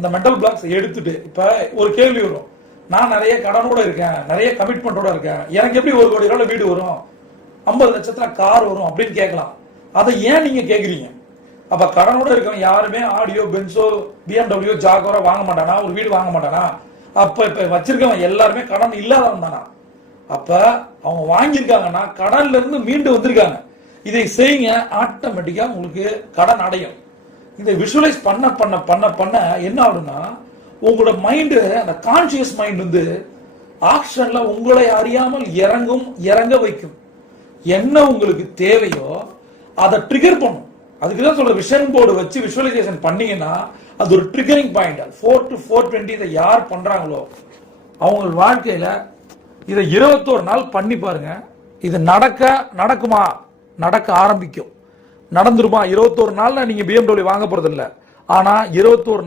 அந்த mental blocks எடுத்துட்டு இப்ப ஒரு கேள்வி வரும். நான் நிறைய கடனோட இருக்கேன் நிறைய கமிட்மெண்டோட இருக்கேன். எனக்கு எப்படி ஒரு கோடி ரூபாய் வீடு வரும்? ஐம்பது லட்சத்துல கார் வரும் அப்படின்னு கேட்கலாம். அதை ஏன் நீங்க கேக்குறீங்க? அப்ப கடனோட இருக்கவன் யாருமே ஆடியோ பென்சோ பிஎம்டபிள்யூ ஜாகோரா வாங்க மாட்டானா? ஒரு வீடு வாங்க மாட்டானா? அப்ப இப்ப வச்சிருக்கவன் எல்லாருமே கடன் இல்லாதவன் தானா? அப்ப அவங்க வாங்கியிருக்காங்கன்னா கடன்ல இருந்து மீண்டு வந்திருக்காங்க. இதை செய்யுங்க ஆட்டோமேட்டிக்கா உங்களுக்கு கடன் அடையும். இதை விஷுவலைஸ் பண்ண பண்ண பண்ண பண்ண என்ன ஆகும்னா உங்களோட மைண்டு அந்த கான்சியஸ் மைண்ட் வந்து ஆக்ஷன்ல உங்களை அறியாமல் இறங்கும் இறங்க வைக்கும். என்ன உங்களுக்கு தேவையோ அதை ட்ரிகர் பண்ணும். அதுக்கு தான் சொல்ற விஷன் போர்டு வச்சு விஷுவலைசேஷன் பண்ணீங்கன்னா அது ஒரு triggering point four to four twenty இதை யார் பண்றாங்களோ அவங்க வாழ்க்கையில இதை இருபத்தோரு நாள் பண்ணி பாருங்க. இது நடக்க நடக்குமா? நடக்க ஆரம்பிக்கும். நடந்துருமா? இருபத்தோரு நாளில் நீங்க பிஎம்டபிள்யூ வாங்க போறது இல்ல ஆனா இருபத்தோரு